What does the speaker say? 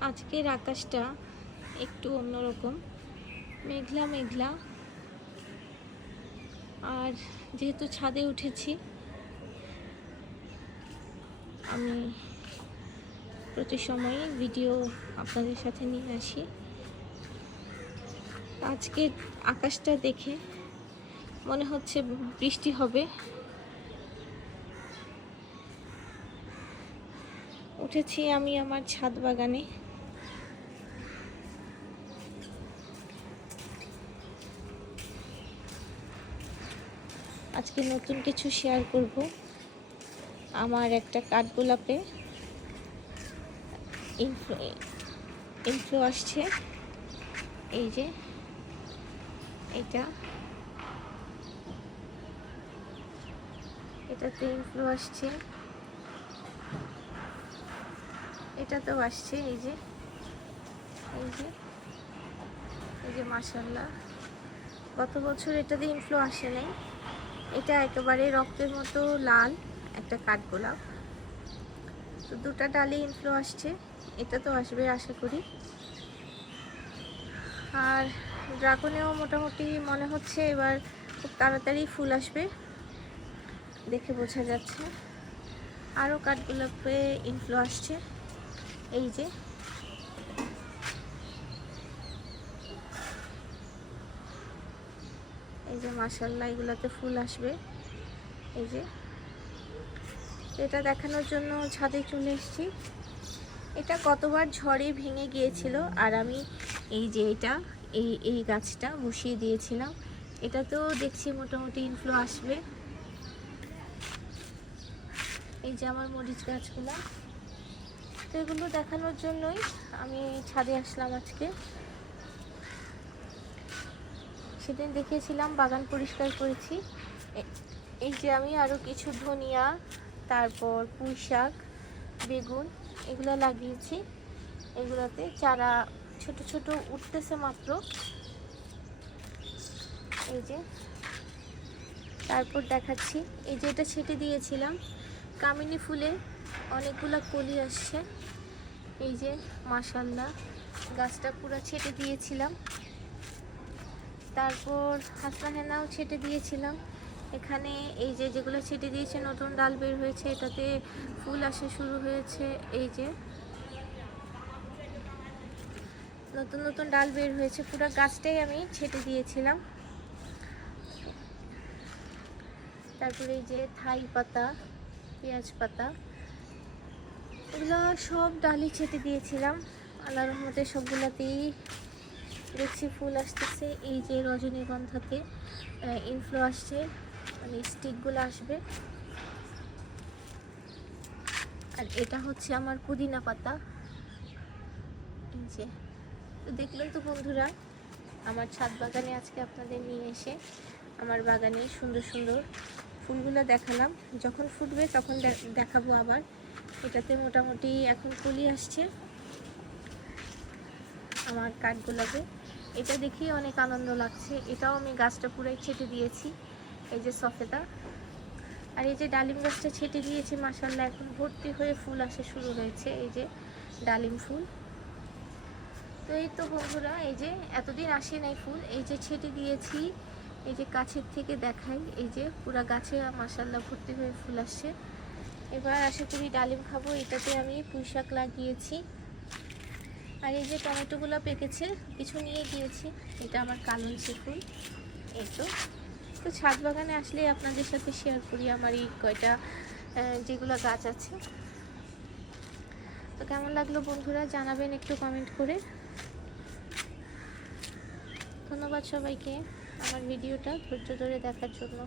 আজকের আকাশটা একটু অন্যরকম। মেঘলা মেঘলা। আর যেহেতু ছাদে উঠেছি, আমি প্রতি সময়ে ভিডিও আপনাদের সাথে নিয়ে আসি। আজকে আকাশটা দেখে মনে হচ্ছে বৃষ্টি হবে। উঠেছি আমি আমার ছাদ বাগানে। আজকে নতুন কিছু শেয়ার করব। আমার একটা কাঠগোলাপে ইনফ্লো ইনফ্লো আসছে। এই যে, এটা। এটাতে ইনফ্লো আসছে। এটাতেও আসছে, এই যে। এই যে এই যে মাসাল্লাহ গত বছর এটাতে ইনফ্লো আসে নাই। এটা একেবারে রক্তের মতো লাল, একটা কাঠগোলাপ তো দুটা ডালে ইনফ্লো আসছে, এটা তো আসবে আশা করি। আর ড্রাগনেও মোটামুটি মনে হচ্ছে এবার খুব তাড়াতাড়ি ফুল আসবে, দেখে বোঝা যাচ্ছে। আরও কাঠগোলাপে ইনফ্লো আসছে। এই যে এই যে মাসাল্লাহ এগুলোতে ফুল আসবে। এই যে। এটা দেখানোর জন্য ছাদে চলে এসেছি। এটা কতবার ঝড়ে ভেঙে গিয়েছিল, আর আমি এই যে এটা, এই এই গাছটা বসিয়ে দিয়েছিলাম। এটা তো দেখছি মোটামুটি ইনফ্লো আসবে। এই যে আমার মরিচ গাছগুলো। তো এগুলো দেখানোর জন্যই আমি ছাদে আসলাম আজকে। সেদিন দেখিয়েছিলাম, বাগান পরিষ্কার করেছি। এই যে আমি আরও কিছু ধনিয়া, তারপর পুঁই শাক, বেগুন এগুলো লাগিয়েছি। এগুলোতে চারা ছোট ছোট উঠতেছে মাত্র। এই যে, তারপর দেখাচ্ছি। এই যে এটা ছেটে দিয়েছিলাম। কামিনী ফুলে অনেকগুলো কলি আসছে। এই যে মাসাল্লাহ গাছটা পুরো ছেটে দিয়েছিলাম। তারপর হাসনা হেনাও ছেটে দিয়েছিলাম। এখানে এই যে যেগুলো ছেটে দিয়েছে, নতুন ডাল বের হয়েছে, এটাতে ফুল আসা শুরু হয়েছে, এই যে। নতুন নতুন ডাল বের হয়েছে, পুরো গাছটাই আমি ছেটে দিয়েছিলাম। তারপরে এই যে থাই পাতা, পেঁয়াজ পাতা, এগুলো সব ডালই ছেটে দিয়েছিলাম। আল্লাহ রহমতে সবগুলোতেই দেখছি ফুল আসতেছে, এই যে রজনীগন্ধাতে ইনফ্লো আসছে মানে স্টিকগুলো আসবে। আর এটা হচ্ছে আমার পুদিনা পাতা। যে, তো দেখলেন তো বন্ধুরা, আমার ছাদ বাগানে আজকে আপনাদের নিয়ে এসে আমার বাগানে সুন্দর সুন্দর ফুলগুলো দেখালাম। যখন ফুটবে তখন দেখাবো আবার। এটাতে মোটামুটি এখন ফুলই আসছে। আমার কাঠগোলাপে। এটা দেখেই অনেক আনন্দ লাগছে। এটাও আমি গাছটা পুরাই ছেটে দিয়েছি, এই যে সফেদা। আর এই যে ডালিম গাছটা ছেটে দিয়েছি মাসাল্লাহ এখন ভর্তি হয়ে ফুল আসা শুরু হয়েছে, এই যে ডালিম ফুল। তো এই তো বন্ধুরা, এই যে এতদিন আসে নাই ফুল, এই যে ছেটে দিয়েছি, এই যে কাছের থেকে দেখাই, এই যে পুরা গাছে মাসাল্লাহ ভর্তি হয়ে ফুল আসছে। এবার আশা করি ডালিম খাব, এটাতে আমি পুঁই শাক লাগিয়েছি। আর এই যে টমেটোগুলো পেকেছে, কিছু নিয়ে গিয়েছি। এটা আমার কালঞ্চি ফুল এই তো। তো ছাদ বাগানে আসলে আপনাদের সাথে শেয়ার করি আমার এই কয়টা যেগুলো গাছ আছে। তো কেমন লাগল বন্ধুরা? জানাবেন একটু কমেন্ট করে। ধন্যবাদ সবাইকে আমার ভিডিওটা ধৈর্য ধরে দেখার জন্য।